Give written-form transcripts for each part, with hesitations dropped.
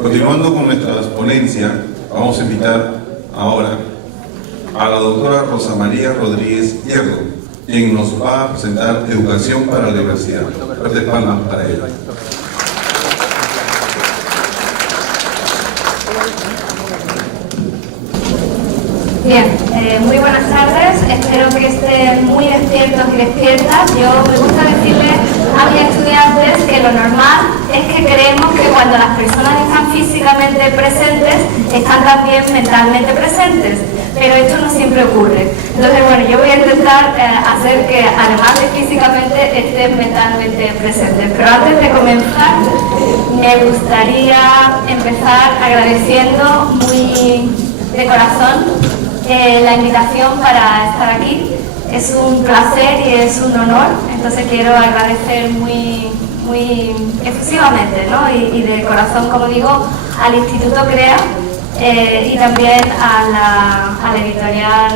Continuando con nuestras ponencias, vamos a invitar ahora a la doctora Rosa María Rodríguez Hierro, quien nos va a presentar Educación para la Diversidad. Fuertes palmas para ella. Bien, muy buenas tardes, espero que estén muy despiertos y despiertas. Yo me gusta decirles a mis estudiantes que lo normal es que creemos que cuando las personas están físicamente presentes, están también mentalmente presentes, pero esto no siempre ocurre. Entonces, bueno, yo voy a intentar hacer que además de físicamente estén mentalmente presentes. Pero antes de comenzar, me gustaría empezar agradeciendo muy de corazón la invitación para estar aquí. Es un placer y es un honor, entonces quiero agradecer muy efusivamente, ¿no? y de corazón, como digo, al Instituto CREA y también a la editorial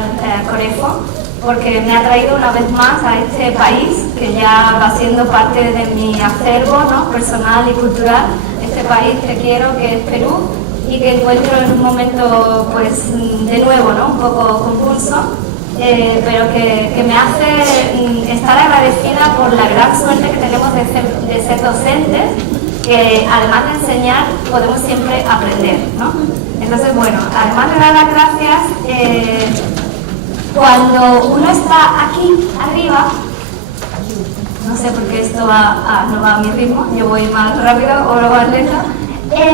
Corefo, porque me ha traído una vez más a este país que ya va siendo parte de mi acervo, ¿no? Personal y cultural, este país que quiero, que es Perú, y que encuentro en un momento, pues, de nuevo, ¿no? Un poco confuso, pero que me hace estar agradecida por la gran suerte que tenemos de ser docentes, que además de enseñar podemos siempre aprender, ¿no? Entonces, bueno, además de dar las gracias, cuando uno está aquí arriba, no sé por qué esto no va a mi ritmo, yo voy más rápido o más lenta,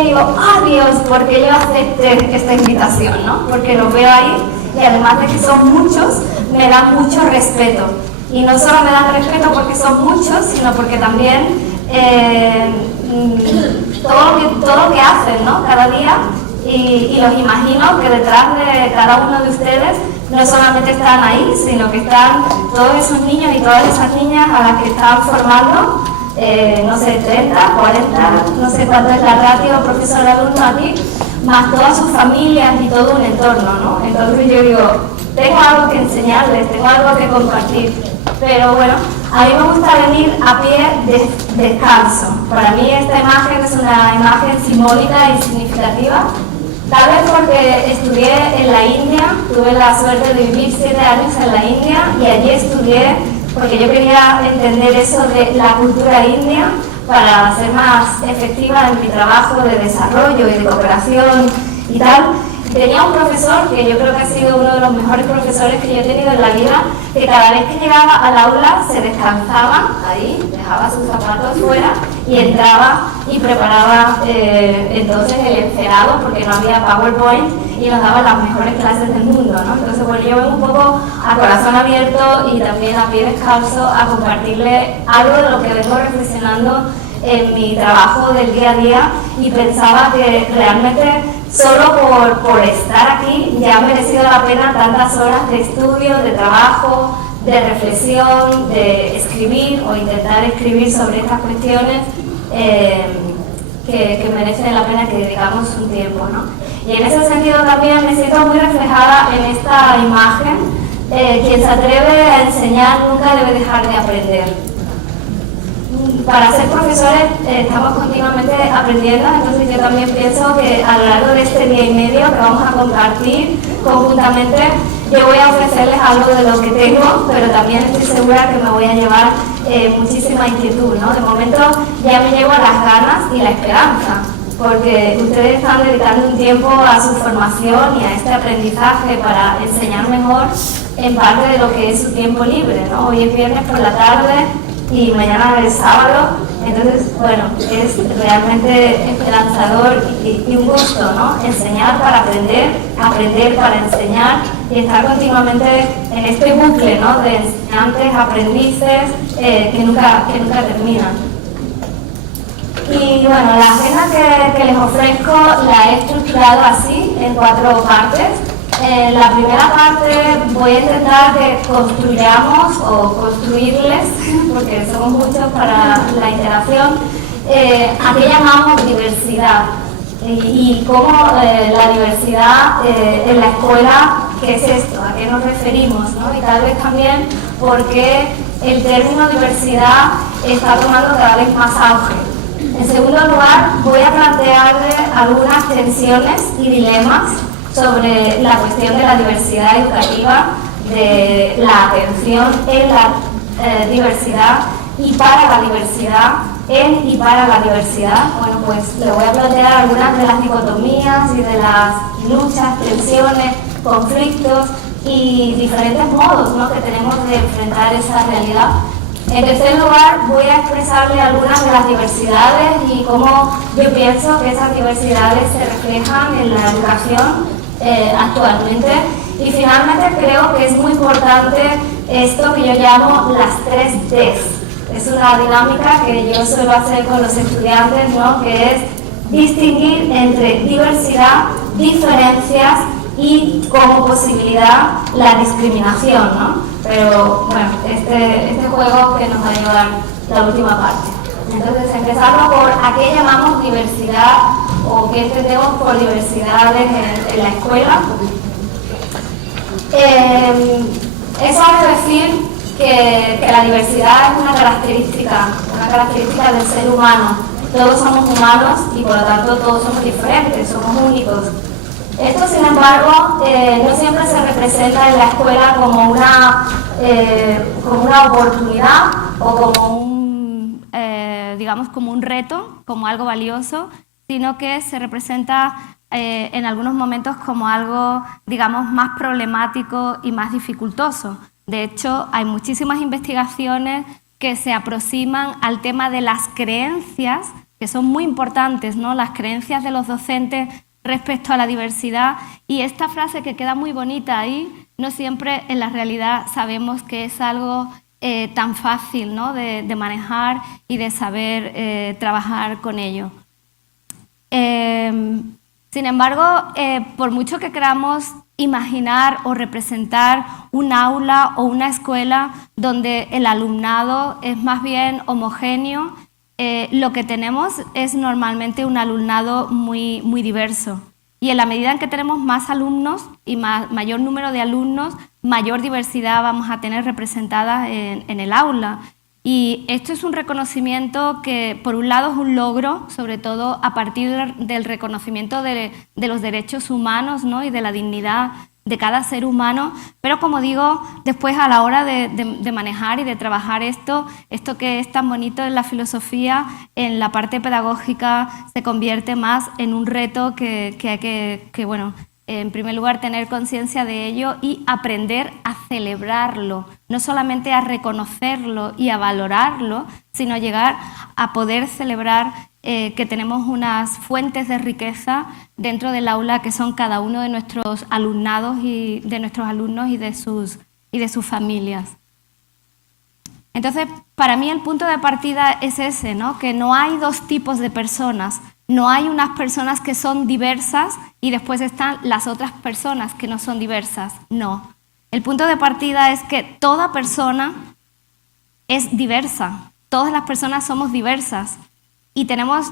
digo, Dios, ¿por qué yo acepté esta invitación, ¿no? Porque los veo ahí y además de que son muchos, me dan mucho respeto. Y no solo me dan respeto porque son muchos, sino porque también todo lo que hacen, ¿no? Cada día, y los imagino que detrás de cada uno de ustedes no solamente están ahí, sino que están todos esos niños y todas esas niñas a las que están formando. No sé, 30, 40, no sé cuánto es la ratio profesor-alumno aquí, más todas sus familias y todo un entorno, ¿no? Entonces yo digo, tengo algo que enseñarles, tengo algo que compartir, pero bueno, a mí me gusta venir a pie descalzo. Para mí esta imagen es una imagen simbólica y significativa, tal vez porque estudié en la India, tuve la suerte de vivir 7 años en la India y allí estudié porque yo quería entender eso de la cultura india para ser más efectiva en mi trabajo de desarrollo y de cooperación y tal. Tenía un profesor que yo creo que ha sido uno de los mejores profesores que yo he tenido en la vida, que cada vez que llegaba al aula se descansaba ahí, dejaba sus zapatos fuera y entraba y preparaba entonces el encerado, porque no había PowerPoint, y nos daba las mejores clases del mundo, ¿no? Entonces, bueno, yo vengo un poco a corazón abierto y también a pie descalzo a compartirle algo de lo que vengo reflexionando en mi trabajo del día a día, y pensaba que realmente solo por estar aquí ya ha merecido la pena tantas horas de estudio, de trabajo, de reflexión, de escribir o intentar escribir sobre estas cuestiones que merecen la pena que dedicamos un tiempo, ¿no? Y en ese sentido también me siento muy reflejada en esta imagen. Quien se atreve a enseñar nunca debe dejar de aprender. Para ser profesores estamos continuamente aprendiendo, entonces yo también pienso que a lo largo de este día y medio que vamos a compartir conjuntamente, yo voy a ofrecerles algo de lo que tengo, pero también estoy segura que me voy a llevar muchísima inquietud, ¿no? De momento ya me llevo las ganas y la esperanza, porque ustedes están dedicando un tiempo a su formación y a este aprendizaje para enseñar mejor en parte de lo que es su tiempo libre, ¿no? Hoy es viernes por la tarde y mañana es sábado, entonces, bueno, es realmente esperanzador y un gusto, ¿no? Enseñar para aprender, aprender para enseñar y estar continuamente en este bucle, ¿no? De enseñantes, aprendices que nunca terminan. Y bueno, la agenda que les ofrezco la he estructurado así, en 4 partes. En la primera parte voy a intentar que construyamos o construirles, porque somos muchos para la interacción, a qué llamamos diversidad y cómo la diversidad en la escuela, ¿qué es esto? ¿A qué nos referimos, ¿no? Y tal vez también por qué el término diversidad está tomando cada vez más auge. En segundo lugar, voy a plantearle algunas tensiones y dilemas sobre la cuestión de la diversidad educativa, de la atención en la diversidad y para la diversidad, en y para la diversidad. Bueno, pues le voy a plantear algunas de las dicotomías y de las luchas, tensiones, conflictos y diferentes modos, ¿no?, que tenemos de enfrentar esa realidad. En tercer lugar, voy a expresarle algunas de las diversidades y cómo yo pienso que esas diversidades se reflejan en la educación actualmente. Y finalmente creo que es muy importante esto que yo llamo las 3 Ds. Es una dinámica que yo suelo hacer con los estudiantes, ¿no?, que es distinguir entre diversidad, diferencias y como posibilidad la discriminación, ¿no? Pero bueno, este juego que nos va a llevar la última parte. Entonces, empezando por a qué llamamos diversidad o qué entendemos por diversidades en la escuela. Eso quiere decir que la diversidad es una característica del ser humano. Todos somos humanos y por lo tanto todos somos diferentes, somos únicos. Esto, sin embargo, no siempre se representa en la escuela como una oportunidad o como digamos, como un reto, como algo valioso, sino que se representa en algunos momentos como algo, digamos, más problemático y más dificultoso. De hecho, hay muchísimas investigaciones que se aproximan al tema de las creencias, que son muy importantes, ¿no?, las creencias de los docentes respecto a la diversidad, y esta frase que queda muy bonita ahí, no siempre en la realidad sabemos que es algo tan fácil, ¿no?, de manejar y de saber trabajar con ello. Sin embargo, por mucho que queramos imaginar o representar un aula o una escuela donde el alumnado es más bien homogéneo, lo que tenemos es normalmente un alumnado muy, muy diverso. Y en la medida en que tenemos más alumnos y mayor número de alumnos, mayor diversidad vamos a tener representada en el aula. Y esto es un reconocimiento que, por un lado, es un logro, sobre todo a partir del reconocimiento de los derechos humanos, ¿no?, y de la dignidad de cada ser humano, pero como digo, después a la hora de manejar y de trabajar esto que es tan bonito en la filosofía, en la parte pedagógica se convierte más en un reto que hay que bueno, en primer lugar tener conciencia de ello y aprender a celebrarlo, no solamente a reconocerlo y a valorarlo, sino llegar a poder celebrar que tenemos unas fuentes de riqueza dentro del aula que son cada uno de nuestros alumnados y de nuestros alumnos y de sus familias. Entonces, para mí el punto de partida es ese, ¿no?, que no hay dos tipos de personas, no hay unas personas que son diversas y después están las otras personas que no son diversas, no. El punto de partida es que toda persona es diversa, todas las personas somos diversas. Y tenemos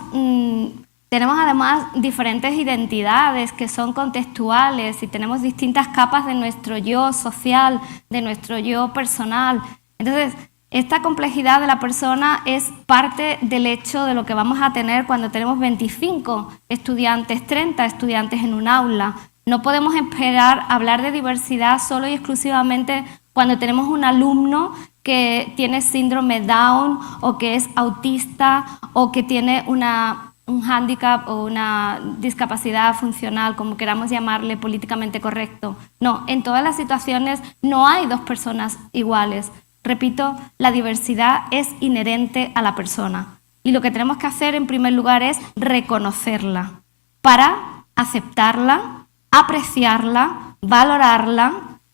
además diferentes identidades que son contextuales y tenemos distintas capas de nuestro yo social, de nuestro yo personal. Entonces, esta complejidad de la persona es parte del hecho de lo que vamos a tener cuando tenemos 25 estudiantes, 30 estudiantes en un aula. No podemos esperar hablar de diversidad solo y exclusivamente cuando tenemos un alumno que tiene síndrome Down o que es autista o que tiene un hándicap o una discapacidad funcional, como queramos llamarle políticamente correcto. No, en todas las situaciones no hay dos personas iguales. Repito, la diversidad es inherente a la persona y lo que tenemos que hacer en primer lugar es reconocerla para aceptarla, apreciarla, valorarla,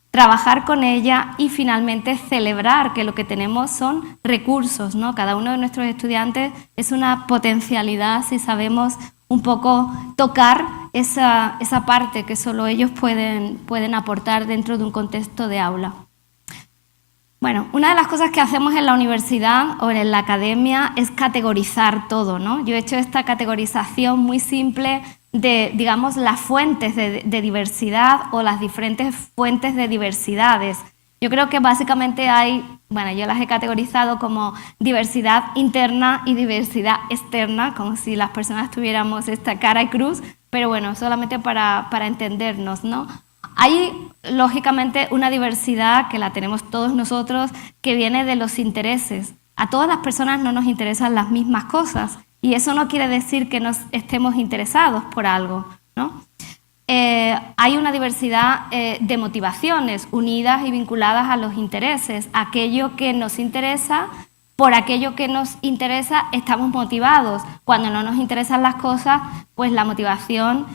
trabajar con ella y finalmente celebrar que lo que tenemos son recursos, ¿no? Cada uno de nuestros estudiantes es una potencialidad si sabemos un poco tocar esa parte que solo ellos pueden aportar dentro de un contexto de aula. Bueno, una de las cosas que hacemos en la universidad o en la academia es categorizar todo, ¿no? Yo he hecho esta categorización muy simple de, digamos, las fuentes de diversidad o las diferentes fuentes de diversidades. Yo creo que básicamente hay, bueno, yo las he categorizado como diversidad interna y diversidad externa, como si las personas tuviéramos esta cara y cruz, pero bueno, solamente para entendernos, ¿no? Hay, lógicamente, una diversidad que la tenemos todos nosotros, que viene de los intereses. A todas las personas no nos interesan las mismas cosas, y eso no quiere decir que nos estemos interesados por algo, ¿no? Hay una diversidad de motivaciones unidas y vinculadas a los intereses. Aquello que nos interesa, por aquello que nos interesa estamos motivados. Cuando no nos interesan las cosas, pues la motivación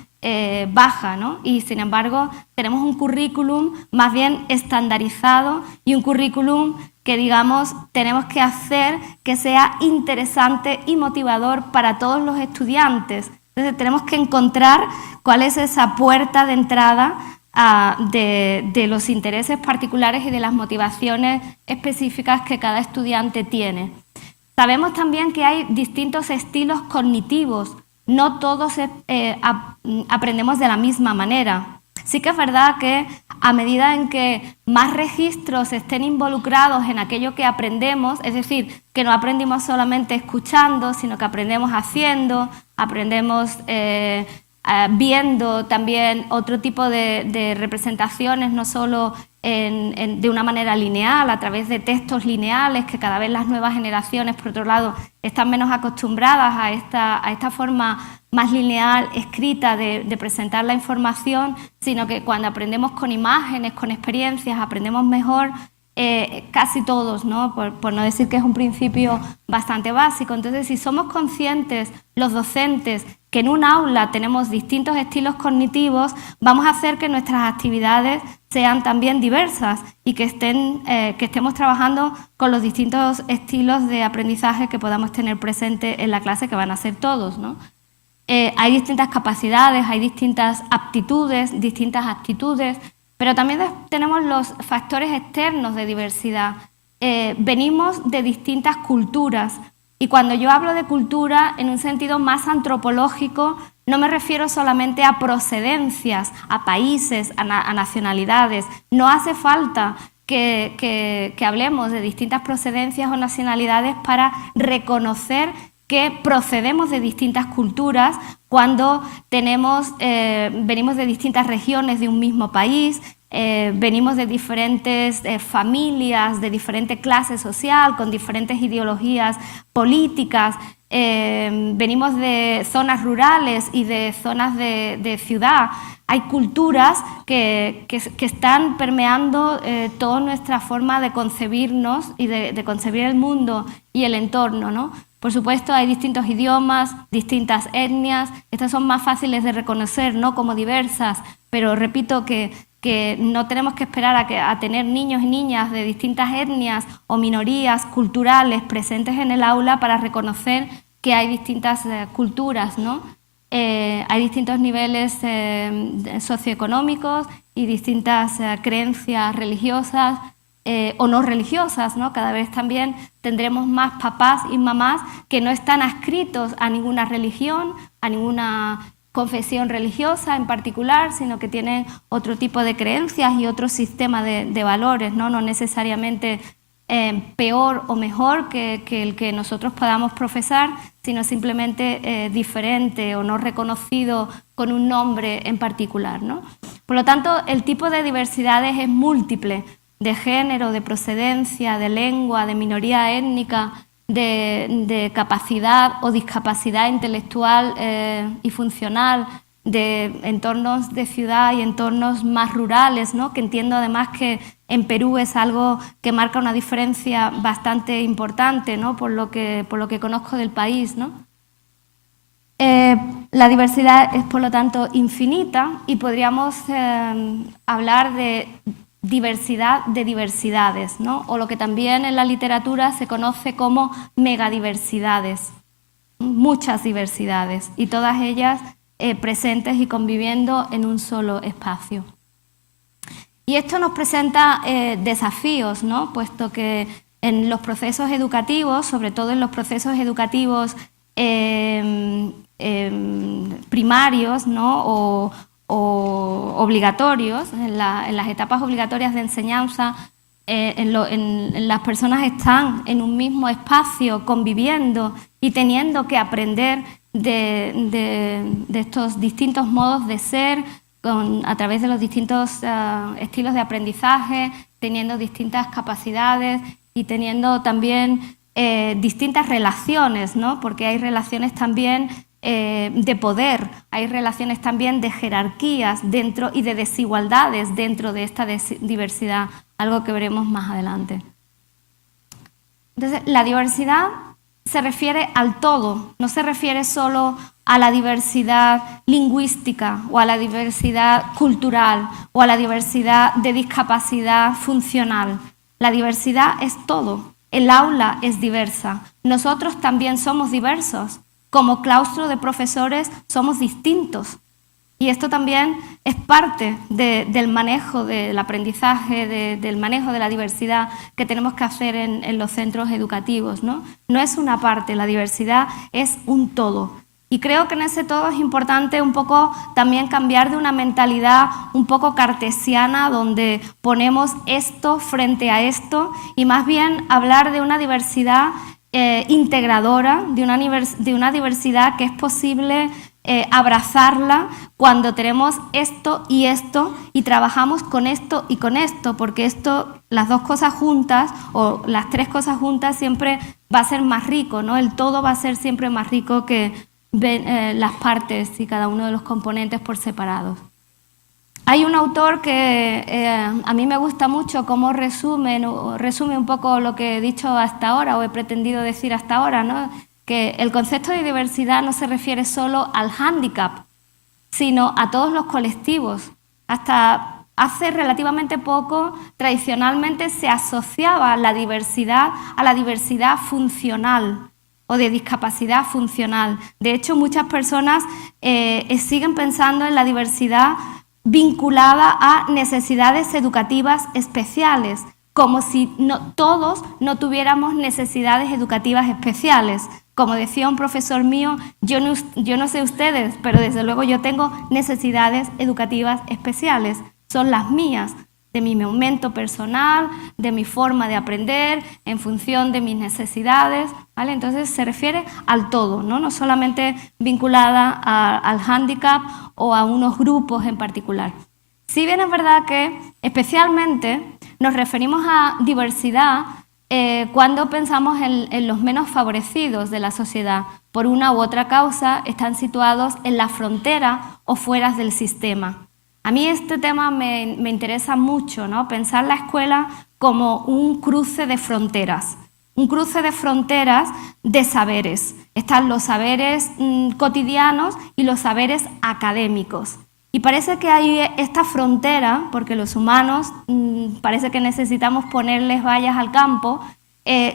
baja, ¿no? Y sin embargo tenemos un currículum más bien estandarizado y un currículum que, digamos, tenemos que hacer que sea interesante y motivador para todos los estudiantes. Entonces tenemos que encontrar cuál es esa puerta de entrada de los intereses particulares y de las motivaciones específicas que cada estudiante tiene. Sabemos también que hay distintos estilos cognitivos, no todos aprendemos de la misma manera. Sí que es verdad que a medida en que más registros estén involucrados en aquello que aprendemos, es decir, que no aprendimos solamente escuchando, sino que aprendemos haciendo, aprendemos viendo también otro tipo de representaciones, no solo de una manera lineal, a través de textos lineales, que cada vez las nuevas generaciones, por otro lado, están menos acostumbradas a esta forma más lineal, escrita, de presentar la información, sino que cuando aprendemos con imágenes, con experiencias, aprendemos mejor, casi todos, ¿no? Por no decir que es un principio bastante básico. Entonces, si somos conscientes, los docentes, que en un aula tenemos distintos estilos cognitivos, vamos a hacer que nuestras actividades sean también diversas y que estemos trabajando con los distintos estilos de aprendizaje que podamos tener presente en la clase, que van a ser todos, ¿no? Hay distintas capacidades, hay distintas aptitudes, distintas actitudes, pero también tenemos los factores externos de diversidad. Venimos de distintas culturas, y cuando yo hablo de cultura en un sentido más antropológico, no me refiero solamente a procedencias, a países, a nacionalidades. No hace falta que hablemos de distintas procedencias o nacionalidades para reconocer que procedemos de distintas culturas cuando venimos de distintas regiones de un mismo país, venimos de diferentes familias, de diferente clase social, con diferentes ideologías políticas, venimos de zonas rurales y de zonas de ciudad. Hay culturas que están permeando toda nuestra forma de concebirnos y de concebir el mundo y el entorno, ¿no? Por supuesto, hay distintos idiomas, distintas etnias. Estas son más fáciles de reconocer, ¿no?, como diversas, pero repito que no tenemos que esperar a tener niños y niñas de distintas etnias o minorías culturales presentes en el aula para reconocer que hay distintas culturas, ¿no? Hay distintos niveles socioeconómicos y distintas creencias religiosas o no religiosas, ¿no? Cada vez también tendremos más papás y mamás que no están adscritos a ninguna religión, a ninguna confesión religiosa en particular, sino que tienen otro tipo de creencias y otro sistema de valores, ¿no? No necesariamente peor o mejor que el que nosotros podamos profesar, sino simplemente diferente o no reconocido con un nombre en particular, ¿no? Por lo tanto, el tipo de diversidades es múltiple, de género, de procedencia, de lengua, de minoría étnica, de capacidad o discapacidad intelectual y funcional, de entornos de ciudad y entornos más rurales, ¿no? Que entiendo además que en Perú es algo que marca una diferencia bastante importante, ¿no? por lo que conozco del país, ¿no? La diversidad es, por lo tanto, infinita y podríamos hablar de diversidad de diversidades, ¿no? O lo que también en la literatura se conoce como megadiversidades, muchas diversidades, y todas ellas presentes y conviviendo en un solo espacio. Y esto nos presenta desafíos, ¿no? Puesto que en los procesos educativos, sobre todo en los procesos educativos primarios, ¿no? o obligatorios, en las etapas obligatorias de enseñanza, las personas están en un mismo espacio conviviendo y teniendo que aprender de estos distintos modos de ser a través de los distintos estilos de aprendizaje, teniendo distintas capacidades y teniendo también distintas relaciones, ¿no? Porque hay relaciones también de poder, hay relaciones también de jerarquías dentro y de desigualdades dentro de esta diversidad, algo que veremos más adelante. Entonces, la diversidad se refiere al todo, no se refiere solo a la diversidad lingüística o a la diversidad cultural o a la diversidad de discapacidad funcional. La diversidad es todo. El aula es diversa. Nosotros también somos diversos. Como claustro de profesores somos distintos. Y esto también es parte del manejo del aprendizaje, del manejo de la diversidad que tenemos que hacer en los centros educativos, ¿no? No es una parte, la diversidad es un todo. Y creo que en ese todo es importante un poco también cambiar de una mentalidad un poco cartesiana donde ponemos esto frente a esto y más bien hablar de una diversidad integradora, de una diversidad que es posible abrazarla cuando tenemos esto y trabajamos con esto y con esto, porque esto, las dos cosas juntas o las tres cosas juntas siempre va a ser más rico, ¿no? El todo va a ser siempre más rico que las partes y cada uno de los componentes por separado. Hay un autor que a mí me gusta mucho cómo resume un poco lo que he dicho hasta ahora o he pretendido decir hasta ahora, ¿no? Que el concepto de diversidad no se refiere solo al hándicap, sino a todos los colectivos. Hasta hace relativamente poco, tradicionalmente se asociaba la diversidad a la diversidad funcional o de discapacidad funcional. De hecho, muchas personas siguen pensando en la diversidad vinculada a necesidades educativas especiales, como si todos no tuviéramos necesidades educativas especiales. Como decía un profesor mío, yo no sé ustedes, pero desde luego yo tengo necesidades educativas especiales. Son las mías, de mi momento personal, de mi forma de aprender, en función de mis necesidades, ¿vale? Entonces se refiere al todo, ¿no? No solamente vinculada al hándicap o a unos grupos en particular. Si bien es verdad que especialmente nos referimos a diversidad cuando pensamos en los menos favorecidos de la sociedad, por una u otra causa, están situados en la frontera o fuera del sistema. A mí este tema me interesa mucho, ¿no? Pensar la escuela como un cruce de fronteras de saberes. Están los saberes cotidianos y los saberes académicos. Y parece que hay esta frontera, porque los humanos parece que necesitamos ponerles vallas al campo,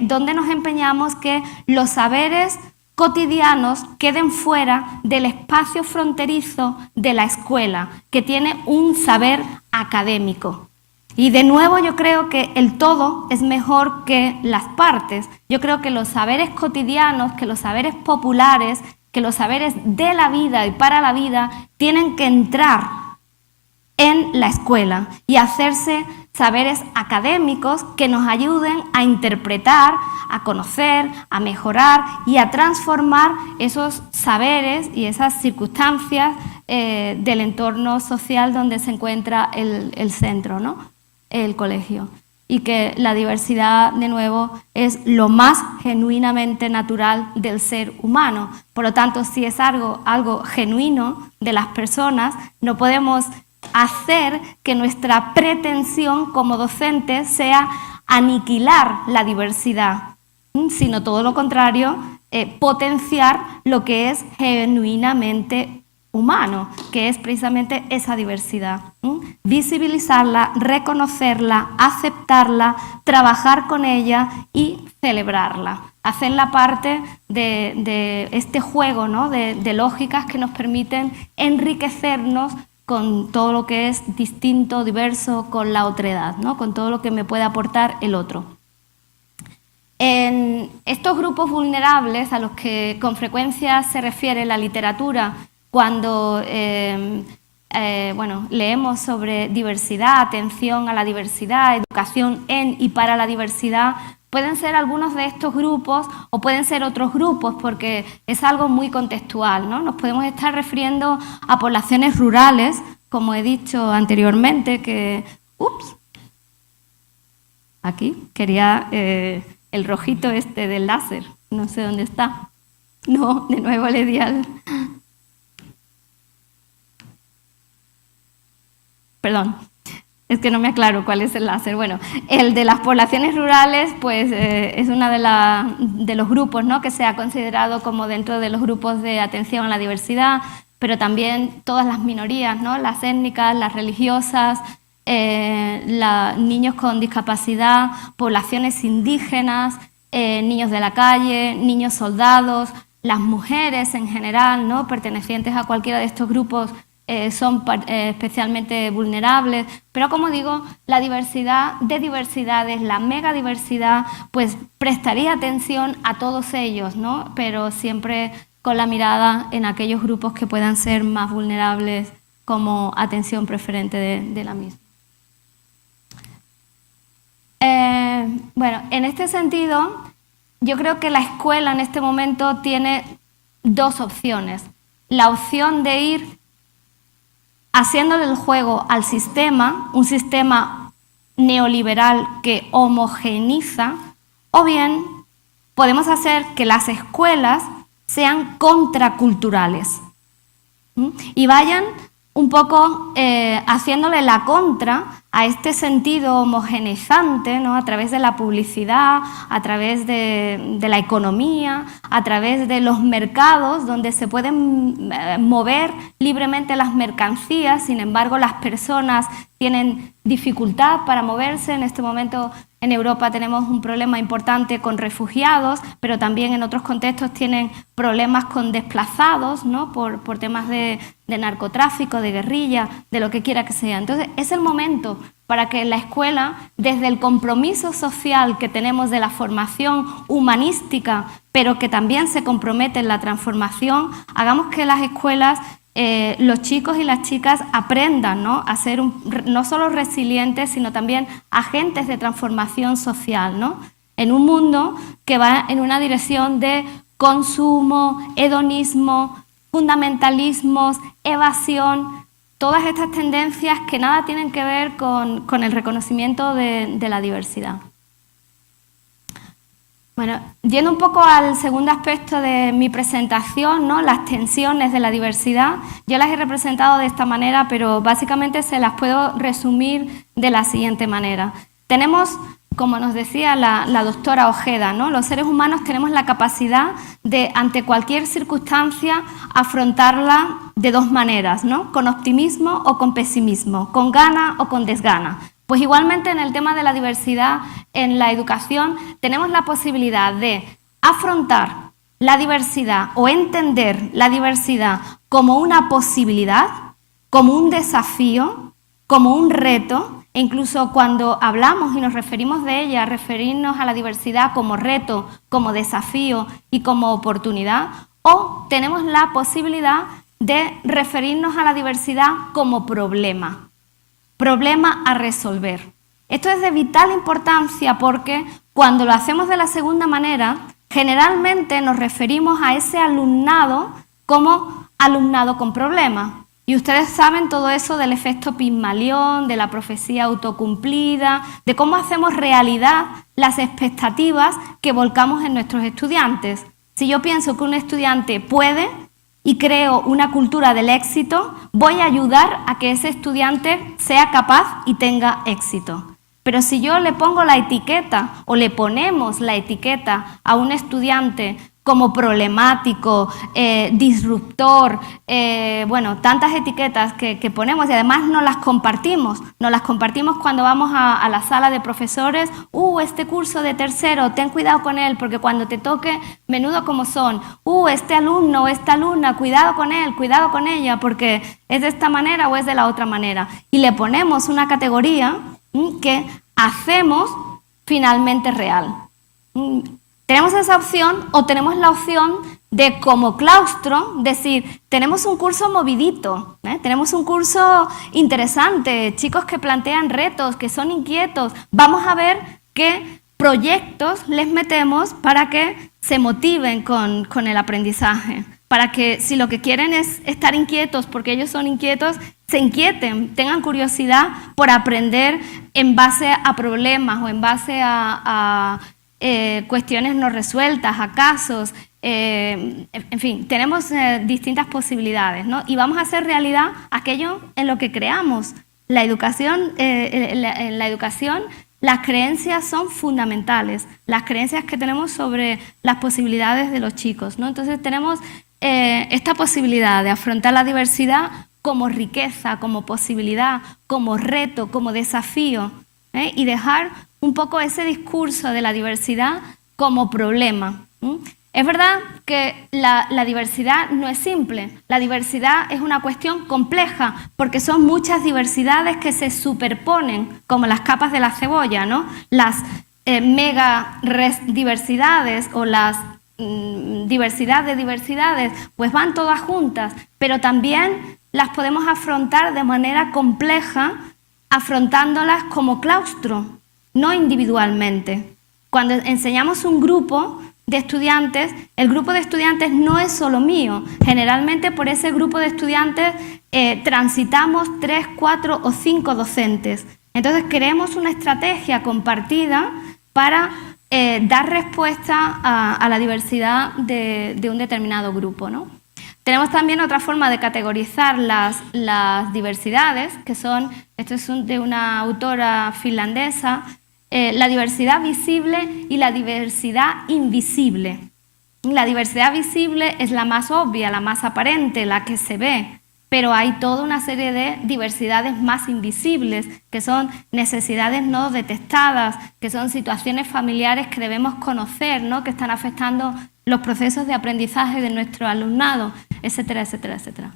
donde nos empeñamos que los saberes cotidianos queden fuera del espacio fronterizo de la escuela, que tiene un saber académico. Y de nuevo yo creo que el todo es mejor que las partes. Yo creo que los saberes cotidianos, que los saberes populares, que los saberes de la vida y para la vida tienen que entrar en la escuela y hacerse saberes académicos que nos ayuden a interpretar, a conocer, a mejorar y a transformar esos saberes y esas circunstancias del entorno social donde se encuentra el centro, ¿no? El colegio. Y que la diversidad, de nuevo, es lo más genuinamente natural del ser humano. Por lo tanto, si es algo genuino de las personas, no podemos hacer que nuestra pretensión como docentes sea aniquilar la diversidad, sino todo lo contrario, potenciar lo que es genuinamente humano, que es precisamente esa diversidad. Visibilizarla, reconocerla, aceptarla, trabajar con ella y celebrarla. Hacerla parte de este juego, ¿no? de lógicas que nos permiten enriquecernos con todo lo que es distinto, diverso, con la otredad, ¿no? Con todo lo que me puede aportar el otro. En estos grupos vulnerables a los que con frecuencia se refiere la literatura cuando leemos sobre diversidad, atención a la diversidad, educación educación en y para la diversidad, pueden ser algunos de estos grupos o pueden ser otros grupos, porque es algo muy contextual, ¿no? Nos podemos estar refiriendo a poblaciones rurales, como he dicho anteriormente, que... Ups, aquí quería el rojito este del láser, no sé dónde está. No, de nuevo le di al... Perdón. Es que no me aclaro cuál es el láser. Bueno, el de las poblaciones rurales, pues es uno de los grupos, ¿no?, que se ha considerado como dentro de los grupos de atención a la diversidad, pero también todas las minorías, ¿no?, las étnicas, las religiosas, niños con discapacidad, poblaciones indígenas, niños de la calle, niños soldados, las mujeres en general, ¿no?, pertenecientes a cualquiera de estos grupos, son especialmente vulnerables, pero como digo, la diversidad de diversidades, la megadiversidad, pues prestaría atención a todos ellos, ¿no?, pero siempre con la mirada en aquellos grupos que puedan ser más vulnerables como atención preferente de la misma. Bueno, en este sentido, yo creo que la escuela en este momento tiene dos opciones. La opción de ir haciéndole el juego al sistema, un sistema neoliberal que homogeneiza, o bien podemos hacer que las escuelas sean contraculturales y vayan un poco haciéndole la contra a este sentido homogeneizante, ¿no?, a través de la publicidad, a través de la economía, a través de los mercados donde se pueden mover libremente las mercancías. Sin embargo, las personas tienen dificultad para moverse. En este momento en Europa tenemos un problema importante con refugiados, pero también en otros contextos tienen problemas con desplazados, ¿no?, por temas de narcotráfico, de guerrilla, de lo que quiera que sea. Entonces, es el momento para que la escuela, desde el compromiso social que tenemos de la formación humanística, pero que también se compromete en la transformación, hagamos que las escuelas, los chicos y las chicas aprendan, ¿no?, a ser no solo resilientes, sino también agentes de transformación social, ¿no?, en un mundo que va en una dirección de consumo, hedonismo, fundamentalismos, evasión, todas estas tendencias que nada tienen que ver con el reconocimiento de la diversidad. Bueno, yendo un poco al segundo aspecto de mi presentación, ¿no?, las tensiones de la diversidad, yo las he representado de esta manera, pero básicamente se las puedo resumir de la siguiente manera. Tenemos, como nos decía la doctora Ojeda, ¿no?, los seres humanos tenemos la capacidad de, ante cualquier circunstancia, afrontarla de dos maneras, ¿no?, con optimismo o con pesimismo, con gana o con desgana. Pues igualmente en el tema de la diversidad en la educación tenemos la posibilidad de afrontar la diversidad o entender la diversidad como una posibilidad, como un desafío, como un reto, e incluso cuando hablamos y nos referimos de ella, referirnos a la diversidad como reto, como desafío y como oportunidad, o tenemos la posibilidad de referirnos a la diversidad como problema a resolver. Esto es de vital importancia porque cuando lo hacemos de la segunda manera, generalmente nos referimos a ese alumnado como alumnado con problemas. Y ustedes saben todo eso del efecto Pigmalión, de la profecía autocumplida, de cómo hacemos realidad las expectativas que volcamos en nuestros estudiantes. Si yo pienso que un estudiante puede y creo una cultura del éxito, voy a ayudar a que ese estudiante sea capaz y tenga éxito. Pero si yo le pongo la etiqueta o le ponemos la etiqueta a un estudiante como problemático, disruptor, bueno, tantas etiquetas que ponemos y además no las compartimos cuando vamos a la sala de profesores. Este curso de tercero, ten cuidado con él porque cuando te toque, menudo como son. Este alumno o esta alumna, cuidado con él, cuidado con ella porque es de esta manera o es de la otra manera. Y le ponemos una categoría que hacemos finalmente real. Tenemos esa opción o tenemos la opción de, como claustro, decir, tenemos un curso movidito, tenemos un curso interesante, chicos que plantean retos, que son inquietos, vamos a ver qué proyectos les metemos para que se motiven con el aprendizaje, para que si lo que quieren es estar inquietos porque ellos son inquietos, se inquieten, tengan curiosidad por aprender en base a problemas o en base a cuestiones no resueltas, a casos, en fin, tenemos distintas posibilidades, ¿no? Y vamos a hacer realidad aquello en lo que creamos. La educación, en la educación, las creencias son fundamentales, las creencias que tenemos sobre las posibilidades de los chicos, ¿no? Entonces tenemos esta posibilidad de afrontar la diversidad como riqueza, como posibilidad, como reto, como desafío, y dejar un poco ese discurso de la diversidad como problema. Es verdad que la diversidad no es simple, la diversidad es una cuestión compleja porque son muchas diversidades que se superponen como las capas de la cebolla, ¿no? Las mega diversidades o las diversidad de diversidades pues van todas juntas, pero también las podemos afrontar de manera compleja afrontándolas como claustro, no individualmente. Cuando enseñamos un grupo de estudiantes, el grupo de estudiantes no es solo mío. Generalmente por ese grupo de estudiantes transitamos 3, 4 o 5 docentes. Entonces creemos una estrategia compartida para dar respuesta a la diversidad de un determinado grupo, ¿no? Tenemos también otra forma de categorizar las diversidades, que son, esto es de una autora finlandesa, la diversidad visible y la diversidad invisible. La diversidad visible es la más obvia, la más aparente, la que se ve, pero hay toda una serie de diversidades más invisibles, que son necesidades no detectadas, que son situaciones familiares que debemos conocer, ¿no? Que están afectando los procesos de aprendizaje de nuestro alumnado, etcétera, etcétera, etcétera.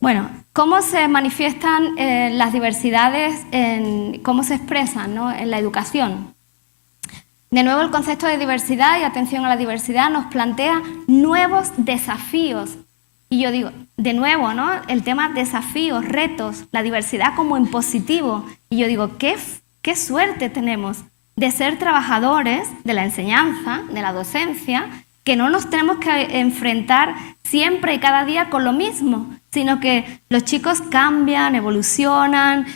Bueno, ¿cómo se manifiestan las diversidades, cómo se expresan, ¿no? En la educación? De nuevo, el concepto de diversidad y atención a la diversidad nos plantea nuevos desafíos. Y yo digo, de nuevo, ¿no? El tema desafíos, retos, la diversidad como en positivo. Y yo digo, qué suerte tenemos de ser trabajadores de la enseñanza, de la docencia, que no nos tenemos que enfrentar siempre y cada día con lo mismo, sino que los chicos cambian, evolucionan,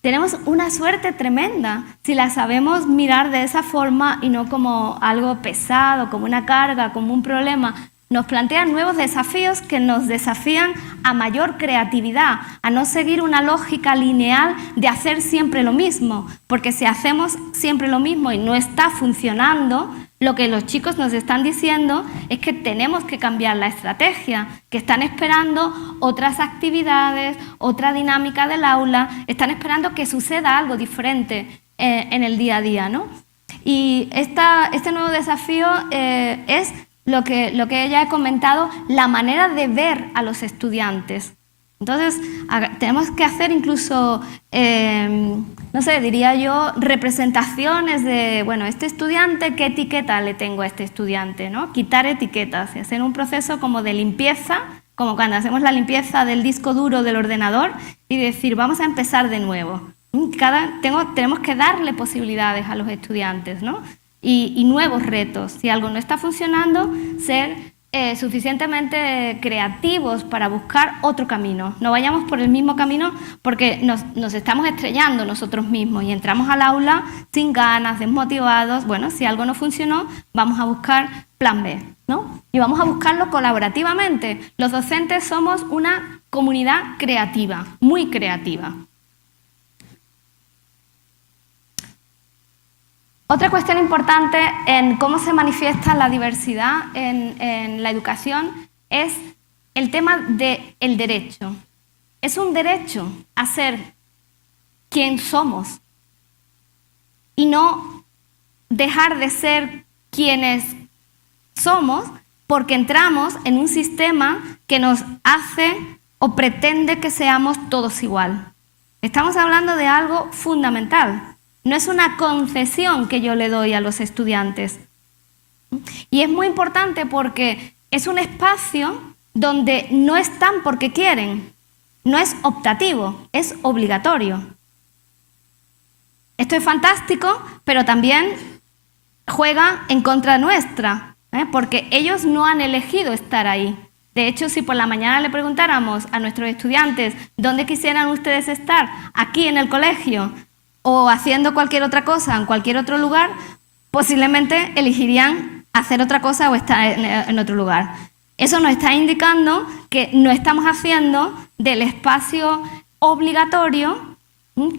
tenemos una suerte tremenda si la sabemos mirar de esa forma y no como algo pesado, como una carga, como un problema. Nos plantean nuevos desafíos que nos desafían a mayor creatividad, a no seguir una lógica lineal de hacer siempre lo mismo, porque si hacemos siempre lo mismo y no está funcionando, lo que los chicos nos están diciendo es que tenemos que cambiar la estrategia, que están esperando otras actividades, otra dinámica del aula, están esperando que suceda algo diferente en el día a día, ¿no? Y este nuevo desafío es lo que ella ha comentado, la manera de ver a los estudiantes. Entonces, tenemos que hacer incluso, no sé, diría yo, representaciones de, bueno, este estudiante, ¿qué etiqueta le tengo a este estudiante? ¿No? Quitar etiquetas y hacer un proceso como de limpieza, como cuando hacemos la limpieza del disco duro del ordenador y decir, vamos a empezar de nuevo. Tenemos que darle posibilidades a los estudiantes, ¿no? Y nuevos retos. Si algo no está funcionando, ser suficientemente creativos para buscar otro camino. No vayamos por el mismo camino porque nos estamos estrellando nosotros mismos y entramos al aula sin ganas, desmotivados. Bueno, si algo no funcionó, vamos a buscar plan B, ¿no? Y vamos a buscarlo colaborativamente. Los docentes somos una comunidad creativa, muy creativa. Otra cuestión importante en cómo se manifiesta la diversidad en la educación es el tema del derecho. Es un derecho a ser quien somos y no dejar de ser quienes somos porque entramos en un sistema que nos hace o pretende que seamos todos igual. Estamos hablando de algo fundamental. no es una concesión que yo le doy a los estudiantes. Y es muy importante porque es un espacio donde no están porque quieren, no es optativo, es obligatorio. Esto es fantástico, pero también juega en contra nuestra, porque ellos no han elegido estar ahí. De hecho, si por la mañana le preguntáramos a nuestros estudiantes dónde quisieran ustedes estar, aquí en el colegio o haciendo cualquier otra cosa en cualquier otro lugar, posiblemente elegirían hacer otra cosa o estar en otro lugar. Eso nos está indicando que no estamos haciendo del espacio obligatorio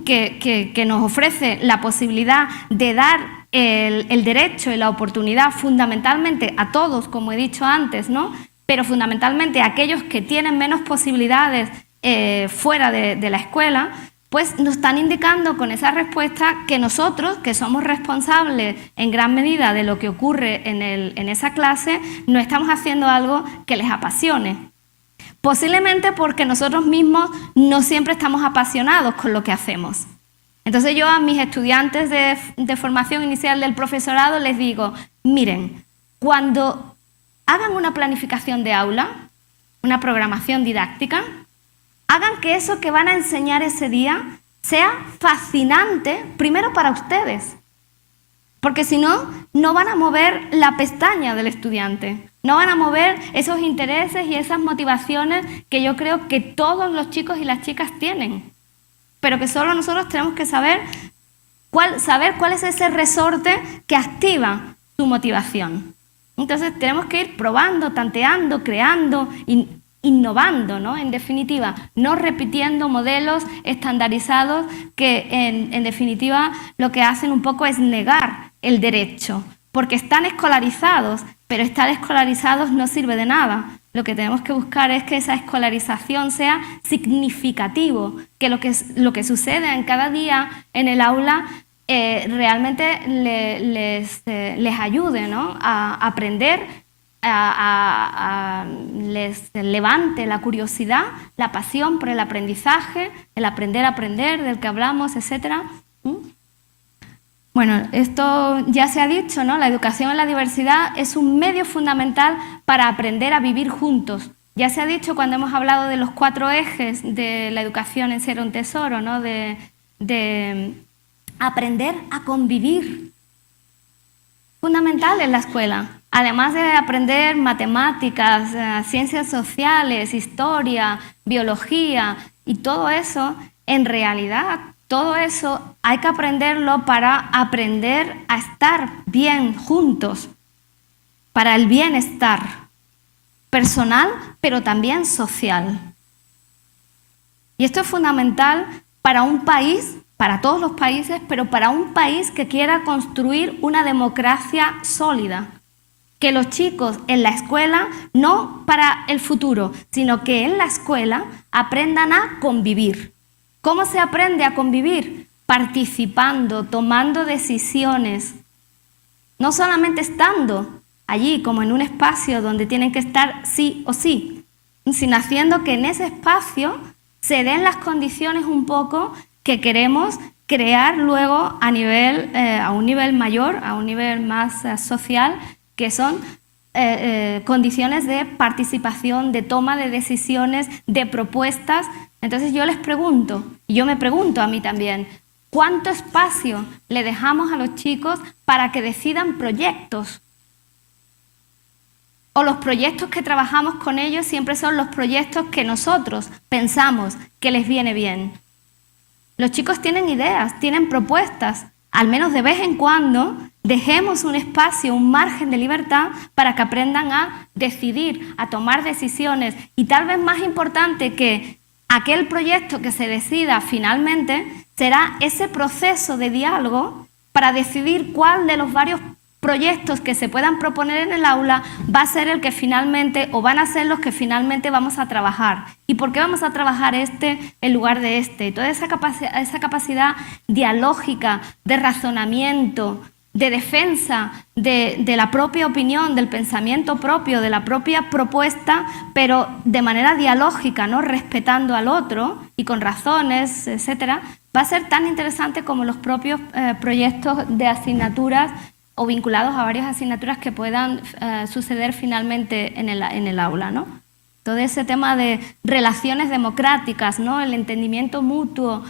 que nos ofrece la posibilidad de dar el derecho y la oportunidad fundamentalmente a todos, como he dicho antes, ¿no? Pero fundamentalmente a aquellos que tienen menos posibilidades fuera de la escuela, pues nos están indicando con esa respuesta que nosotros, que somos responsables en gran medida de lo que ocurre en esa clase, no estamos haciendo algo que les apasione. Posiblemente porque nosotros mismos no siempre estamos apasionados con lo que hacemos. Entonces yo a mis estudiantes de formación inicial del profesorado les digo, miren, cuando hagan una planificación de aula, una programación didáctica, hagan que eso que van a enseñar ese día sea fascinante, primero para ustedes, porque si no, no van a mover la pestaña del estudiante, no van a mover esos intereses y esas motivaciones que yo creo que todos los chicos y las chicas tienen, pero que solo nosotros tenemos que saber cuál es ese resorte que activa su motivación. Entonces tenemos que ir probando, tanteando, creando, innovando, ¿no? En definitiva, no repitiendo modelos estandarizados que en definitiva lo que hacen un poco es negar el derecho, porque están escolarizados, pero estar escolarizados no sirve de nada. Lo que tenemos que buscar es que esa escolarización sea significativo, que lo que sucede en cada día en el aula realmente les ayude, ¿no? A aprender, les levante la curiosidad, la pasión por el aprendizaje, el aprender a aprender del que hablamos, etc. Bueno, esto ya se ha dicho, ¿no? La educación en la diversidad es un medio fundamental para aprender a vivir juntos. Ya se ha dicho cuando hemos hablado de los 4 ejes de la educación en Ser un Tesoro, ¿no? De aprender a convivir. Fundamental en la escuela. Además de aprender matemáticas, ciencias sociales, historia, biología y todo eso, en realidad todo eso hay que aprenderlo para aprender a estar bien juntos, para el bienestar personal, pero también social. Y esto es fundamental para un país, para todos los países, pero para un país que quiera construir una democracia sólida. Que los chicos en la escuela, no para el futuro, sino que en la escuela aprendan a convivir. ¿Cómo se aprende a convivir? Participando, tomando decisiones. No solamente estando allí como en un espacio donde tienen que estar sí o sí, sino haciendo que en ese espacio se den las condiciones un poco que queremos crear luego a un nivel mayor, a un nivel más social, que son condiciones de participación, de toma de decisiones, de propuestas. Entonces yo les pregunto, y yo me pregunto a mí también, ¿cuánto espacio le dejamos a los chicos para que decidan proyectos? O los proyectos que trabajamos con ellos siempre son los proyectos que nosotros pensamos que les viene bien. Los chicos tienen ideas, tienen propuestas. Al menos de vez en cuando dejemos un espacio, un margen de libertad para que aprendan a decidir, a tomar decisiones. Y tal vez más importante que aquel proyecto que se decida finalmente será ese proceso de diálogo para decidir cuál de los varios proyectos que se puedan proponer en el aula va a ser el que finalmente, o van a ser los que finalmente vamos a trabajar. ¿Y por qué vamos a trabajar este en lugar de este? Toda esa capacidad dialógica, de razonamiento, de defensa de la propia opinión, del pensamiento propio, de la propia propuesta, pero de manera dialógica, ¿no? Respetando al otro y con razones, etcétera, va a ser tan interesante como los propios proyectos de asignaturas o vinculados a varias asignaturas que puedan suceder finalmente en el aula, ¿no? Todo ese tema de relaciones democráticas, ¿no? El entendimiento mutuo,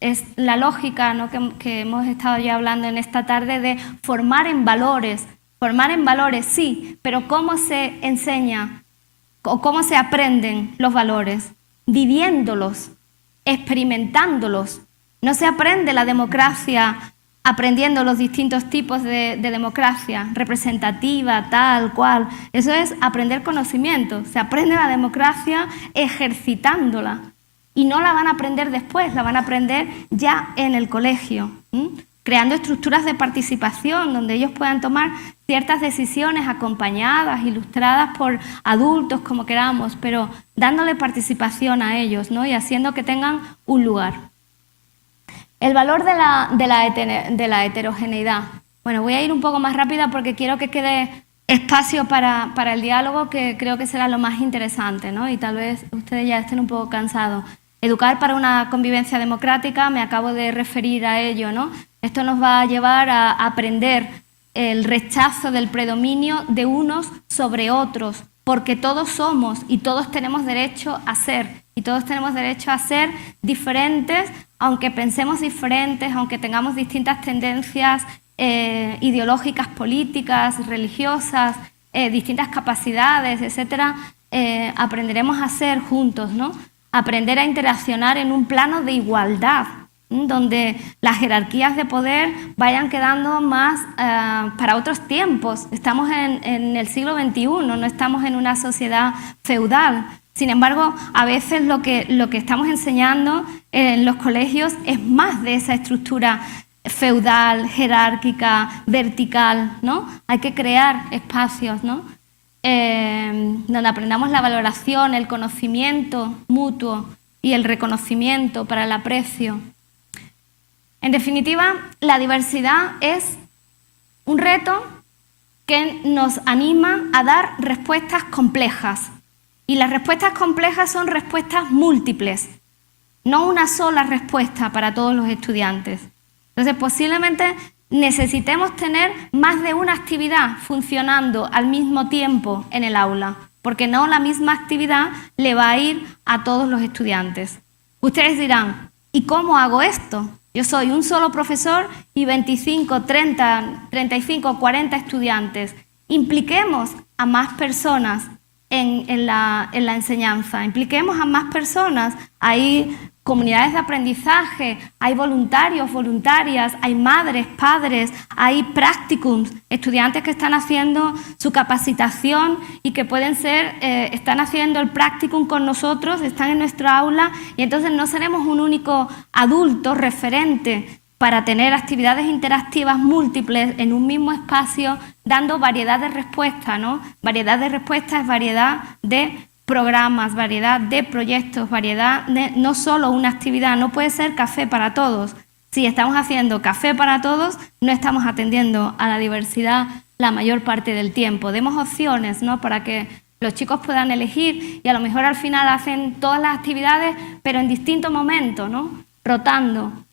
es la lógica, ¿no? que hemos estado ya hablando en esta tarde de formar en valores. Formar en valores, sí, pero ¿cómo se enseña o cómo se aprenden los valores? Viviéndolos, experimentándolos. No se aprende la democracia aprendiendo los distintos tipos de democracia, representativa, tal, cual. Eso es aprender conocimiento. Se aprende la democracia ejercitándola. Y no la van a aprender después, la van a aprender ya en el colegio, creando estructuras de participación donde ellos puedan tomar ciertas decisiones acompañadas, ilustradas por adultos, como queramos, pero dándole participación a ellos, ¿no? Y haciendo que tengan un lugar. El valor de la heterogeneidad. Bueno, voy a ir un poco más rápida porque quiero que quede espacio para el diálogo, que creo que será lo más interesante, ¿no? Y tal vez ustedes ya estén un poco cansados. Educar para una convivencia democrática, me acabo de referir a ello, ¿no? Esto nos va a llevar a aprender el rechazo del predominio de unos sobre otros, porque todos somos y todos tenemos derecho a ser, y todos tenemos derecho a ser diferentes, aunque pensemos diferentes, aunque tengamos distintas tendencias ideológicas, políticas, religiosas, distintas capacidades, etcétera, aprenderemos a ser juntos, ¿no? Aprender a interaccionar en un plano de igualdad, donde las jerarquías de poder vayan quedando más para otros tiempos. Estamos en el siglo XXI, no estamos en una sociedad feudal. Sin embargo, a veces lo que estamos enseñando en los colegios es más de esa estructura feudal, jerárquica, vertical, ¿no? Hay que crear espacios, ¿no? Donde aprendamos la valoración, el conocimiento mutuo y el reconocimiento para el aprecio. En definitiva, la diversidad es un reto que nos anima a dar respuestas complejas. Y las respuestas complejas son respuestas múltiples, no una sola respuesta para todos los estudiantes. Entonces, posiblemente necesitemos tener más de una actividad funcionando al mismo tiempo en el aula, porque no la misma actividad le va a ir a todos los estudiantes. Ustedes dirán, ¿y cómo hago esto? Yo soy un solo profesor y 25, 30, 35, 40 estudiantes. Impliquemos a más personas en la enseñanza, impliquemos a más personas. Hay comunidades de aprendizaje, hay voluntarios, voluntarias, hay madres, padres, hay practicums, estudiantes que están haciendo su capacitación y que pueden ser, están haciendo el practicum con nosotros, están en nuestra aula, y entonces no seremos un único adulto referente para tener actividades interactivas múltiples en un mismo espacio, dando variedad de respuestas, ¿no? Variedad de respuestas es variedad de programas, variedad de proyectos, variedad de no solo una actividad. No puede ser café para todos. Si estamos haciendo café para todos, no estamos atendiendo a la diversidad la mayor parte del tiempo. Demos opciones, ¿no? Para que los chicos puedan elegir, y a lo mejor al final hacen todas las actividades, pero en distintos momentos, ¿no? Rotando.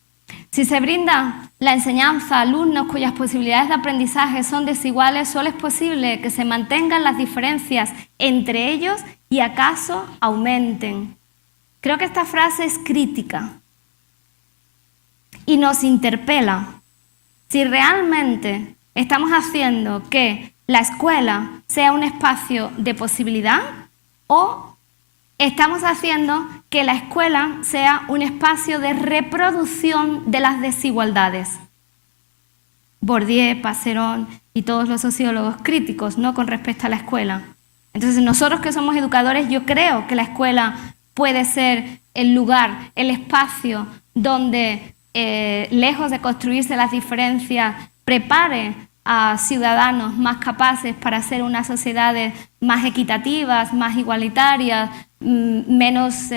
Si se brinda la enseñanza a alumnos cuyas posibilidades de aprendizaje son desiguales, solo es posible que se mantengan las diferencias entre ellos y acaso aumenten. Creo que esta frase es crítica y nos interpela. Si realmente estamos haciendo que la escuela sea un espacio de posibilidad, o estamos haciendo que la escuela sea un espacio de reproducción de las desigualdades. Bourdieu, Passerón y todos los sociólogos críticos, ¿no?, con respecto a la escuela. Entonces, nosotros que somos educadores, yo creo que la escuela puede ser el lugar, el espacio donde, lejos de construirse las diferencias, prepare a ciudadanos más capaces para hacer unas sociedades más equitativas, más igualitarias, con menos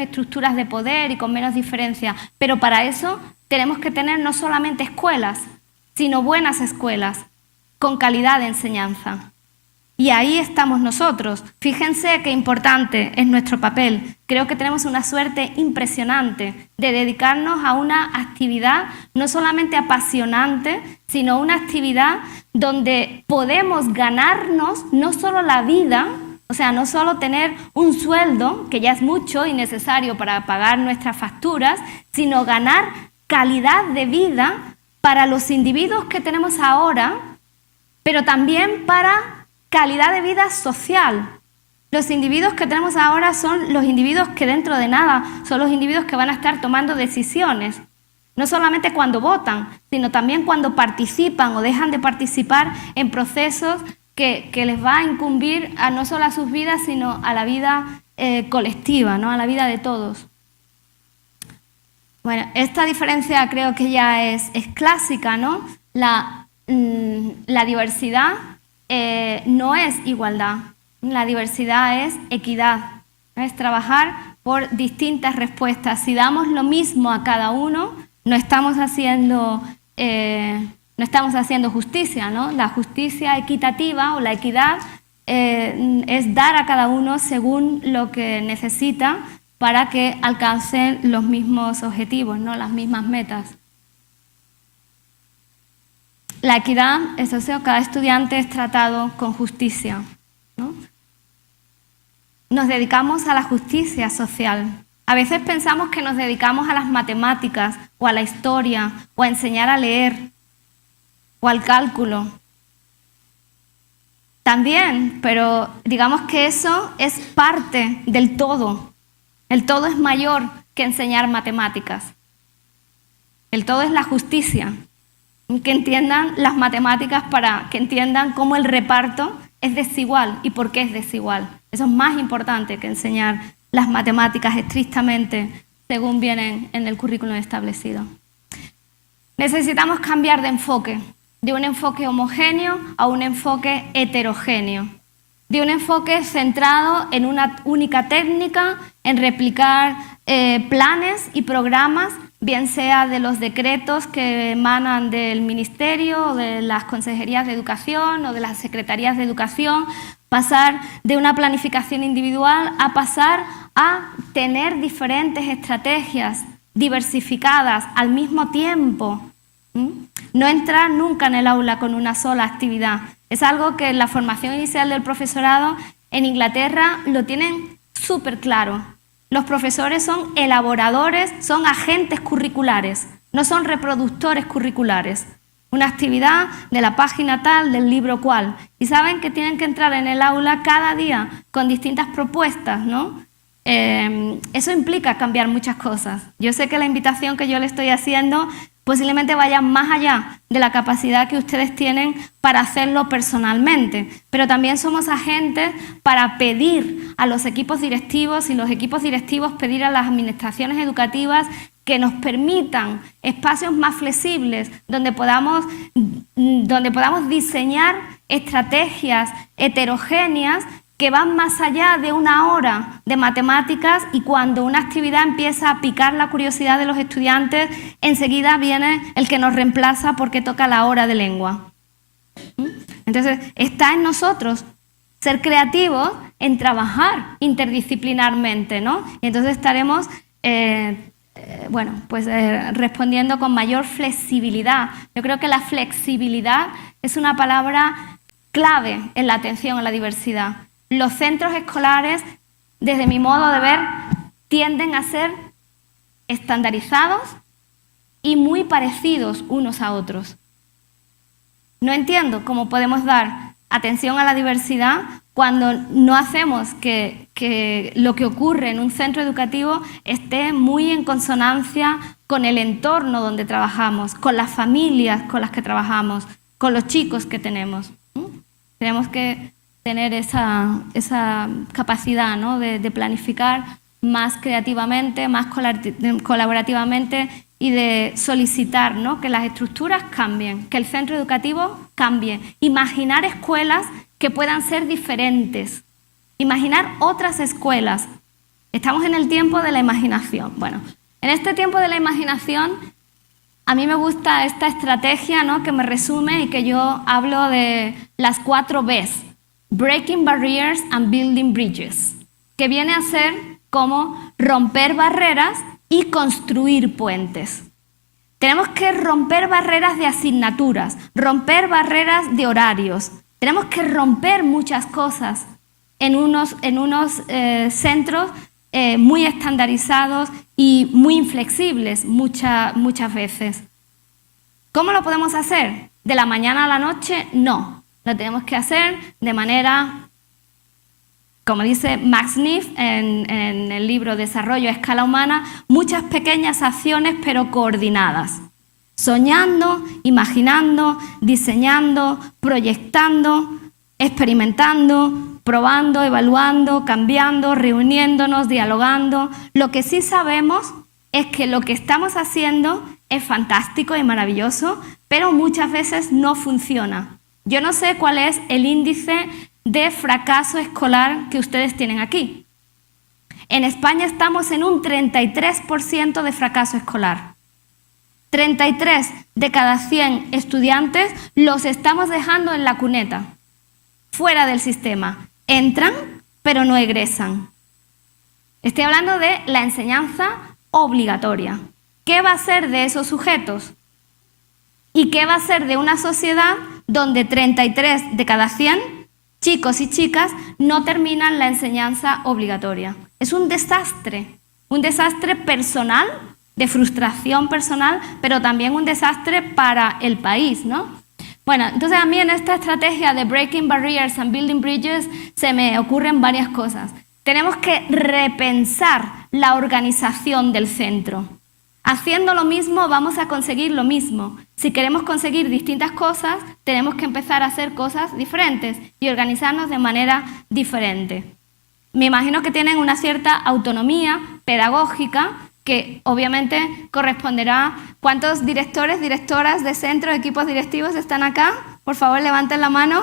estructuras de poder y con menos diferencias. Pero para eso tenemos que tener no solamente escuelas, sino buenas escuelas, con calidad de enseñanza. Y ahí estamos nosotros. Fíjense qué importante es nuestro papel. Creo que tenemos una suerte impresionante de dedicarnos a una actividad no solamente apasionante, sino una actividad donde podemos ganarnos no solo la vida, o sea, no solo tener un sueldo, que ya es mucho y necesario para pagar nuestras facturas, sino ganar calidad de vida para los individuos que tenemos ahora, pero también para calidad de vida social. Los individuos que tenemos ahora son los individuos que dentro de nada son los individuos que van a estar tomando decisiones, no solamente cuando votan, sino también cuando participan o dejan de participar en procesos que les va a incumbir a no solo a sus vidas, sino a la vida colectiva, ¿no? A la vida de todos. Bueno, esta diferencia creo que ya es clásica, ¿no? La diversidad no es igualdad, la diversidad es equidad, es trabajar por distintas respuestas. Si damos lo mismo a cada uno, no estamos haciendo justicia, ¿no? La justicia equitativa o la equidad es dar a cada uno según lo que necesita para que alcancen los mismos objetivos, ¿no? Las mismas metas. La equidad, eso sí, cada estudiante es tratado con justicia, ¿no? Nos dedicamos a la justicia social. A veces pensamos que nos dedicamos a las matemáticas o a la historia o a enseñar a leer o al cálculo. También, pero digamos que eso es parte del todo. El todo es mayor que enseñar matemáticas. El todo es la justicia. Que entiendan las matemáticas para que entiendan cómo el reparto es desigual y por qué es desigual. Eso es más importante que enseñar las matemáticas estrictamente según vienen en el currículum establecido. Necesitamos cambiar de un enfoque homogéneo a un enfoque heterogéneo, de un enfoque centrado en una única técnica, en replicar planes y programas, bien sea de los decretos que emanan del Ministerio o de las Consejerías de Educación o de las Secretarías de Educación, pasar de una planificación individual a pasar a tener diferentes estrategias diversificadas al mismo tiempo. No entrar nunca en el aula con una sola actividad. Es algo que en la formación inicial del profesorado en Inglaterra lo tienen súper claro. Los profesores son elaboradores, son agentes curriculares, no son reproductores curriculares. Una actividad de la página tal, del libro cual. Y saben que tienen que entrar en el aula cada día con distintas propuestas, ¿no? Eso implica cambiar muchas cosas. Yo sé que la invitación que yo le estoy haciendo posiblemente vaya más allá de la capacidad que ustedes tienen para hacerlo personalmente, pero también somos agentes para pedir a los equipos directivos y los equipos directivos pedir a las administraciones educativas que nos permitan espacios más flexibles donde podamos diseñar estrategias heterogéneas que van más allá de una hora de matemáticas, y cuando una actividad empieza a picar la curiosidad de los estudiantes, enseguida viene el que nos reemplaza porque toca la hora de lengua. Entonces, está en nosotros ser creativos en trabajar interdisciplinarmente, ¿no? Y entonces estaremos respondiendo con mayor flexibilidad. Yo creo que la flexibilidad es una palabra clave en la atención a la diversidad. Los centros escolares, desde mi modo de ver, tienden a ser estandarizados y muy parecidos unos a otros. No entiendo cómo podemos dar atención a la diversidad cuando no hacemos que lo que ocurre en un centro educativo esté muy en consonancia con el entorno donde trabajamos, con las familias con las que trabajamos, con los chicos que tenemos. Tenemos que tener esa capacidad, ¿no? de planificar más creativamente, más colaborativamente y de solicitar, ¿no? que las estructuras cambien, que el centro educativo cambie. Imaginar escuelas que puedan ser diferentes, imaginar otras escuelas. Estamos en el tiempo de la imaginación. Bueno, en este tiempo de la imaginación a mí me gusta esta estrategia, ¿no?, que me resume y que yo hablo de las 4 Bs. Breaking barriers and building bridges, que viene a ser como romper barreras y construir puentes. Tenemos que romper barreras de asignaturas, romper barreras de horarios. Tenemos que romper muchas cosas en unos centros muy estandarizados y muy inflexibles muchas veces. ¿Cómo lo podemos hacer? ¿De la mañana a la noche? No. Lo tenemos que hacer de manera, como dice Max Neff en el libro Desarrollo a Escala Humana, muchas pequeñas acciones pero coordinadas. Soñando, imaginando, diseñando, proyectando, experimentando, probando, evaluando, cambiando, reuniéndonos, dialogando. Lo que sí sabemos es que lo que estamos haciendo es fantástico y maravilloso, pero muchas veces no funciona. Yo no sé cuál es el índice de fracaso escolar que ustedes tienen aquí. En España estamos en un 33% de fracaso escolar. 33 de cada 100 estudiantes los estamos dejando en la cuneta, fuera del sistema. Entran, pero no egresan. Estoy hablando de la enseñanza obligatoria. ¿Qué va a ser de esos sujetos? ¿Y qué va a ser de una sociedad donde 33 de cada 100 chicos y chicas no terminan la enseñanza obligatoria? Es un desastre personal, de frustración personal, pero también un desastre para el país, ¿no? Bueno, entonces a mí en esta estrategia de Breaking Barriers and Building Bridges se me ocurren varias cosas. Tenemos que repensar la organización del centro. Haciendo lo mismo vamos a conseguir lo mismo. Si queremos conseguir distintas cosas, tenemos que empezar a hacer cosas diferentes y organizarnos de manera diferente. Me imagino que tienen una cierta autonomía pedagógica que obviamente corresponderá. ¿Cuántos directores, directoras de centros, equipos directivos están acá? Por favor, levanten la mano.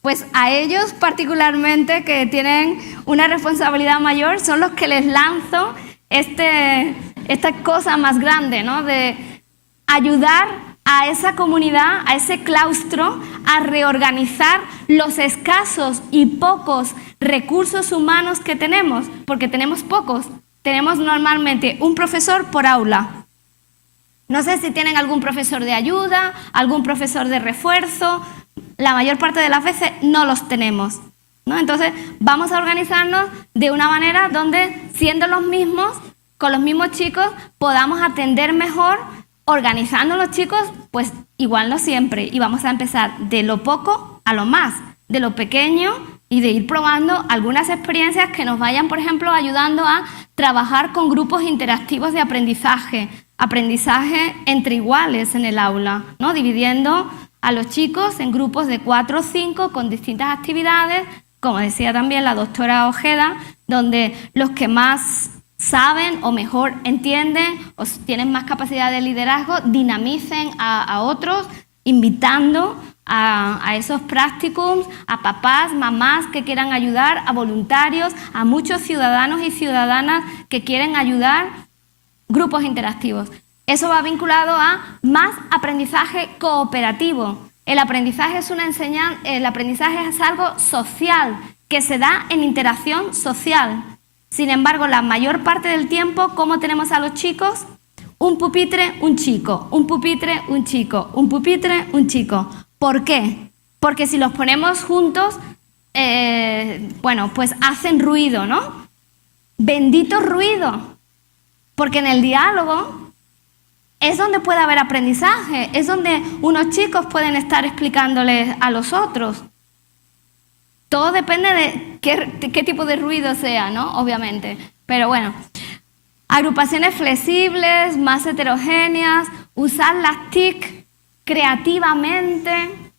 Pues a ellos particularmente, que tienen una responsabilidad mayor, son los que les lanzo esta cosa más grande, ¿no?, de ayudar a esa comunidad, a ese claustro, a reorganizar los escasos y pocos recursos humanos que tenemos, porque tenemos pocos. Tenemos normalmente un profesor por aula. No sé si tienen algún profesor de ayuda, algún profesor de refuerzo. La mayor parte de las veces no los tenemos, ¿no? Entonces vamos a organizarnos de una manera donde, siendo los mismos, con los mismos chicos, podamos atender mejor, organizando los chicos, pues igual no siempre. Y vamos a empezar de lo poco a lo más, de lo pequeño, y de ir probando algunas experiencias que nos vayan, por ejemplo, ayudando a trabajar con grupos interactivos de aprendizaje entre iguales en el aula, ¿no? Dividiendo a los chicos en grupos de 4 o 5 con distintas actividades, como decía también la doctora Ojeda, donde los que más saben o mejor entienden o tienen más capacidad de liderazgo dinamicen a otros, invitando a esos practicums, a papás, mamás que quieran ayudar, a voluntarios, a muchos ciudadanos y ciudadanas que quieren ayudar, grupos interactivos. Eso va vinculado a más aprendizaje cooperativo. El aprendizaje es algo social, que se da en interacción social. Sin embargo, la mayor parte del tiempo, ¿cómo tenemos a los chicos? Un pupitre, un chico, un pupitre, un chico, un pupitre, un chico. ¿Por qué? Porque si los ponemos juntos, pues hacen ruido, ¿no? Bendito ruido. Porque en el diálogo es donde puede haber aprendizaje, es donde unos chicos pueden estar explicándoles a los otros. Todo depende de qué tipo de ruido sea, ¿no? Obviamente. Pero bueno, agrupaciones flexibles, más heterogéneas, usar las TIC creativamente.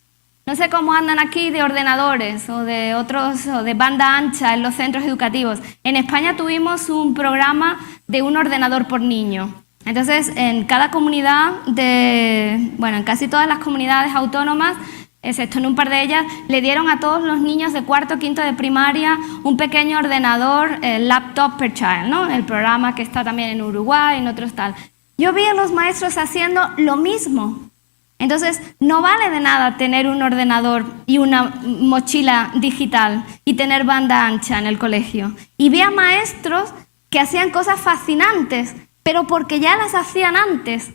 No sé cómo andan aquí de ordenadores o de otros, o de banda ancha en los centros educativos. En España tuvimos un programa de un ordenador por niño. Entonces, en cada comunidad, en casi todas las comunidades autónomas, excepto en un par de ellas, le dieron a todos los niños de 4º o 5º de primaria un pequeño ordenador, laptop per child, ¿no? El programa que está también en Uruguay, en otros tal. yo vi a los maestros haciendo lo mismo. Entonces, no vale de nada tener un ordenador y una mochila digital y tener banda ancha en el colegio. Y vi a maestros que hacían cosas fascinantes, pero porque ya las hacían antes.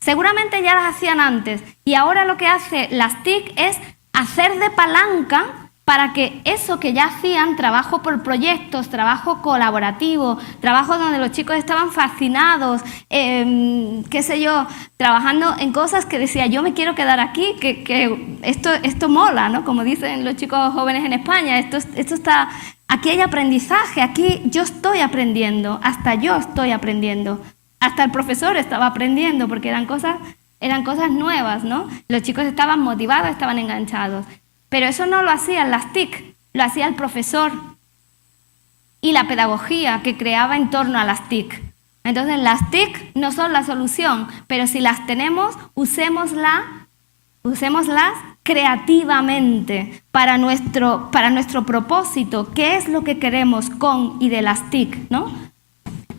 Seguramente ya las hacían antes. Y ahora lo que hace las TIC es hacer de palanca para que eso que ya hacían, trabajo por proyectos, trabajo colaborativo, trabajo donde los chicos estaban fascinados, qué sé yo, trabajando en cosas que decía, yo me quiero quedar aquí, que esto mola, ¿no? Como dicen los chicos jóvenes en España, esto está, aquí hay aprendizaje, aquí yo estoy aprendiendo, hasta yo estoy aprendiendo, hasta el profesor estaba aprendiendo, porque eran cosas nuevas, ¿no? Los chicos estaban motivados, estaban enganchados. Pero eso no lo hacían las TIC, lo hacía el profesor y la pedagogía que creaba en torno a las TIC. Entonces las TIC no son la solución, pero si las tenemos, usémoslas creativamente para nuestro propósito, qué es lo que queremos con y de las TIC, ¿no?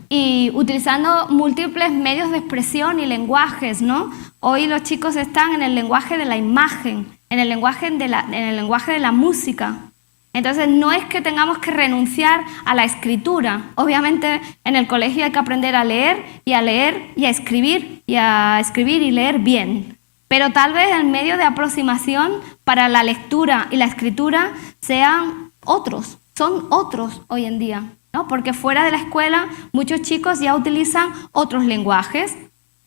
Y utilizando múltiples medios de expresión y lenguajes, ¿no? Hoy los chicos están en el lenguaje de la imagen, en el lenguaje de la música. Entonces no es que tengamos que renunciar a la escritura. Obviamente en el colegio hay que aprender a leer y a escribir y leer bien. Pero tal vez el medio de aproximación para la lectura y la escritura sean otros, son otros hoy en día, ¿no? Porque fuera de la escuela muchos chicos ya utilizan otros lenguajes,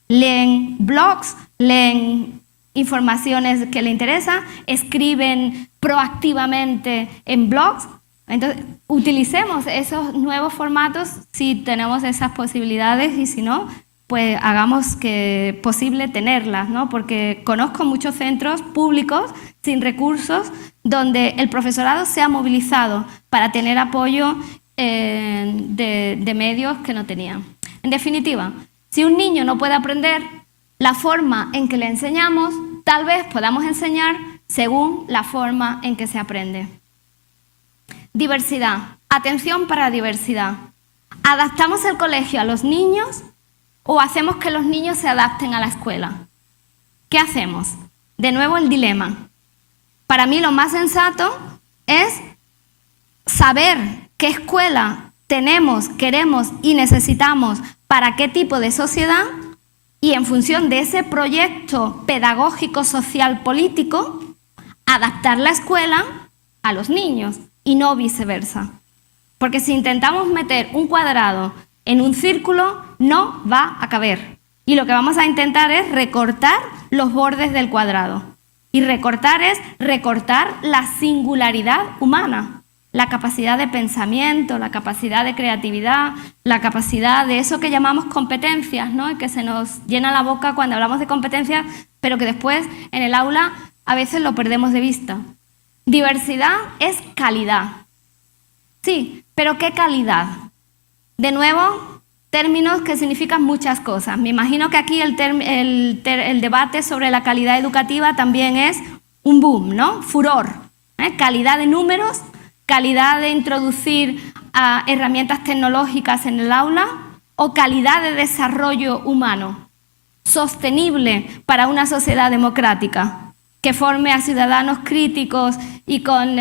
leen blogs, leen informaciones que les interesan, escriben proactivamente en blogs. Entonces, utilicemos esos nuevos formatos si tenemos esas posibilidades y si no, pues hagamos que posible tenerlas, ¿no? Porque conozco muchos centros públicos sin recursos donde el profesorado se ha movilizado para tener apoyo de medios que no tenían. En definitiva, si un niño no puede aprender, la forma en que le enseñamos, tal vez podamos enseñar según la forma en que se aprende. Diversidad. Atención para la diversidad. ¿Adaptamos el colegio a los niños o hacemos que los niños se adapten a la escuela? ¿Qué hacemos? De nuevo el dilema. Para mí lo más sensato es saber qué escuela tenemos, queremos y necesitamos para qué tipo de sociedad y en función de ese proyecto pedagógico, social, político, adaptar la escuela a los niños y no viceversa. Porque si intentamos meter un cuadrado en un círculo, no va a caber. Y lo que vamos a intentar es recortar los bordes del cuadrado. Y recortar es recortar la singularidad humana, la capacidad de pensamiento, la capacidad de creatividad, la capacidad de eso que llamamos competencias, ¿no? Y que se nos llena la boca cuando hablamos de competencias, pero que después en el aula a veces lo perdemos de vista. Diversidad es calidad. Sí, pero ¿qué calidad? De nuevo, términos que significan muchas cosas. Me imagino que aquí el debate sobre la calidad educativa también es un boom, ¿no? Furor. Calidad de números, calidad de introducir herramientas tecnológicas en el aula o calidad de desarrollo humano, sostenible para una sociedad democrática, que forme a ciudadanos críticos y con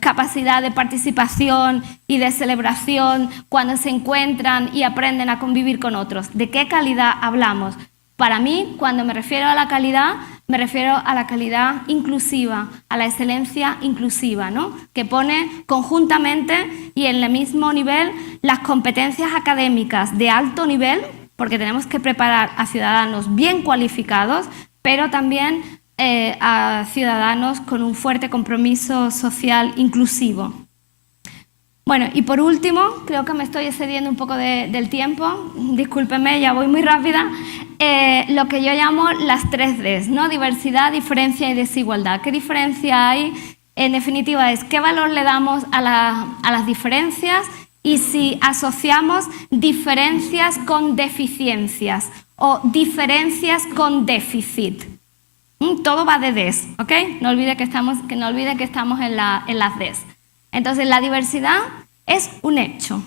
capacidad de participación y de celebración cuando se encuentran y aprenden a convivir con otros. ¿De qué calidad hablamos? Para mí, cuando me refiero a la calidad, me refiero a la calidad inclusiva, a la excelencia inclusiva, ¿no? Que pone conjuntamente y en el mismo nivel las competencias académicas de alto nivel, porque tenemos que preparar a ciudadanos bien cualificados, pero también a ciudadanos con un fuerte compromiso social inclusivo. Bueno, y por último, creo que me estoy excediendo un poco del tiempo, discúlpenme, ya voy muy rápida, lo que yo llamo las 3Ds, ¿no? Diversidad, diferencia y desigualdad. ¿Qué diferencia hay? En definitiva, es qué valor le damos a las diferencias y si asociamos diferencias con deficiencias o diferencias con déficit. Todo va de Ds, ¿ok? No olvide que estamos en las Ds. Entonces, la diversidad es un hecho.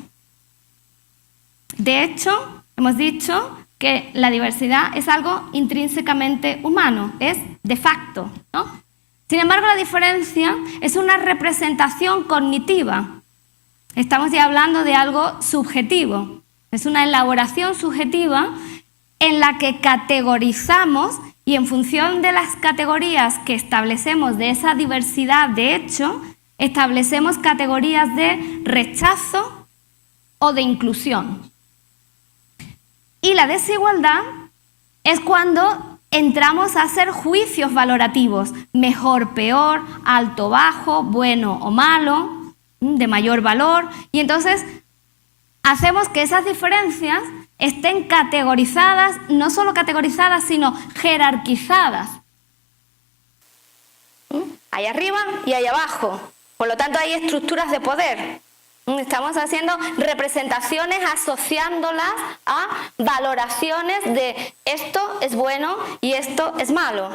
De hecho, hemos dicho que la diversidad es algo intrínsecamente humano, es de facto, ¿no? Sin embargo, la diferencia es una representación cognitiva. Estamos ya hablando de algo subjetivo. Es una elaboración subjetiva en la que categorizamos y en función de las categorías que establecemos de esa diversidad de hecho, establecemos categorías de rechazo o de inclusión. Y la desigualdad es cuando entramos a hacer juicios valorativos, mejor, peor, alto, bajo, bueno o malo, de mayor valor, y entonces hacemos que esas diferencias estén categorizadas, no solo categorizadas, sino jerarquizadas. Hay arriba y hay abajo, por lo tanto hay estructuras de poder. Estamos haciendo representaciones asociándolas a valoraciones de esto es bueno y esto es malo.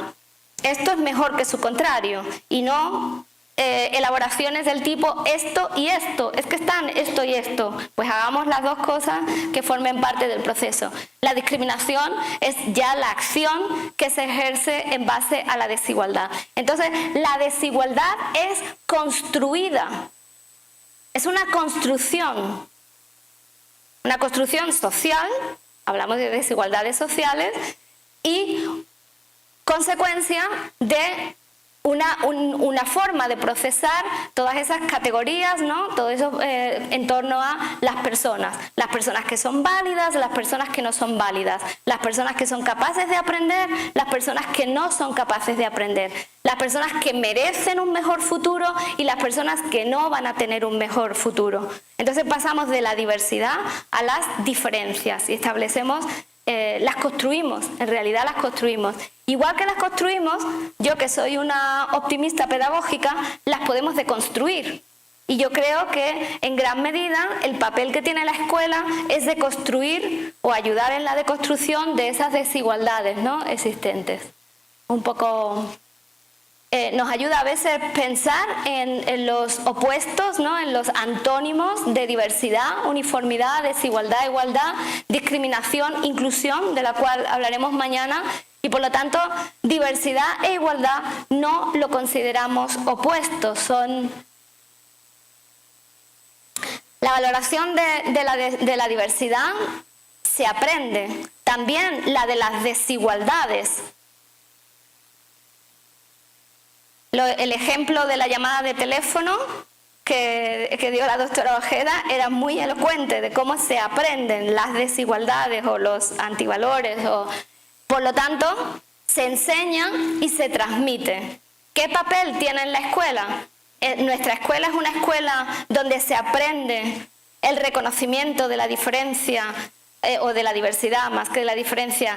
Esto es mejor que su contrario y no elaboraciones del tipo esto y esto. Es que están esto y esto. Pues hagamos las dos cosas que formen parte del proceso. La discriminación es ya la acción que se ejerce en base a la desigualdad. Entonces, la desigualdad es construida. Es una construcción social, hablamos de desigualdades sociales, y consecuencia de una forma de procesar todas esas categorías, ¿no? Todo eso en torno a las personas que son válidas, las personas que no son válidas, las personas que son capaces de aprender, las personas que no son capaces de aprender, las personas que merecen un mejor futuro y las personas que no van a tener un mejor futuro. Entonces pasamos de la diversidad a las diferencias y establecemos, las construimos, en realidad las construimos. Igual que las construimos, yo que soy una optimista pedagógica, las podemos deconstruir. Y yo creo que en gran medida el papel que tiene la escuela es de construir o ayudar en la deconstrucción de esas desigualdades, ¿no?, existentes. Un poco nos ayuda a veces pensar en los opuestos, ¿no?, en los antónimos de diversidad, uniformidad, desigualdad, igualdad, discriminación, inclusión, de la cual hablaremos mañana. Y por lo tanto, diversidad e igualdad no lo consideramos opuestos, son... La valoración de la diversidad se aprende, también la de las desigualdades. El ejemplo de la llamada de teléfono que dio la doctora Ojeda era muy elocuente de cómo se aprenden las desigualdades o los antivalores. Por lo tanto, se enseña y se transmite. ¿Qué papel tiene en la escuela? Nuestra escuela es una escuela donde se aprende el reconocimiento de la diferencia o de la diversidad más que de la diferencia.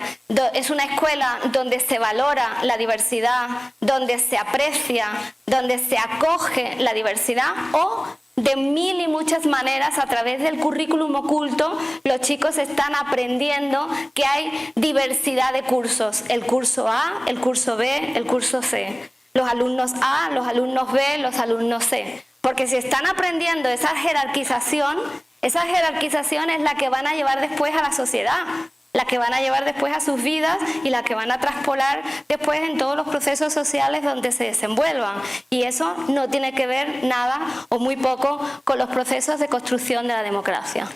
Es una escuela donde se valora la diversidad, donde se aprecia, donde se acoge la diversidad, o de mil y muchas maneras a través del currículum oculto los chicos están aprendiendo que hay diversidad de cursos, el curso A, el curso B, el curso C, los alumnos A, los alumnos B, los alumnos C, porque si están aprendiendo esa jerarquización es la que van a llevar después a la sociedad, la que van a llevar después a sus vidas y la que van a traspolar después en todos los procesos sociales donde se desenvuelvan. Y eso no tiene que ver nada o muy poco con los procesos de construcción de la democracia.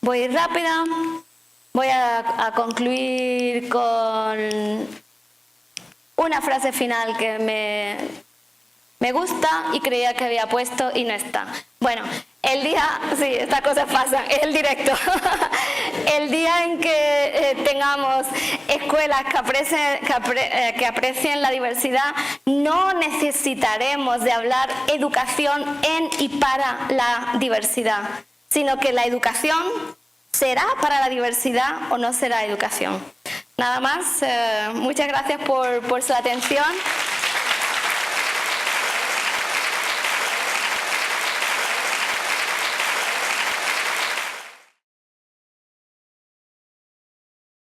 Voy a ir rápida, voy a concluir con una frase final que me gusta y creía que había puesto y no está. Bueno, el día, sí, estas cosas pasan, es el directo. El día en que tengamos escuelas que aprecien la diversidad, no necesitaremos de hablar educación en y para la diversidad, sino que la educación será para la diversidad o no será educación. Nada más, muchas gracias por su atención.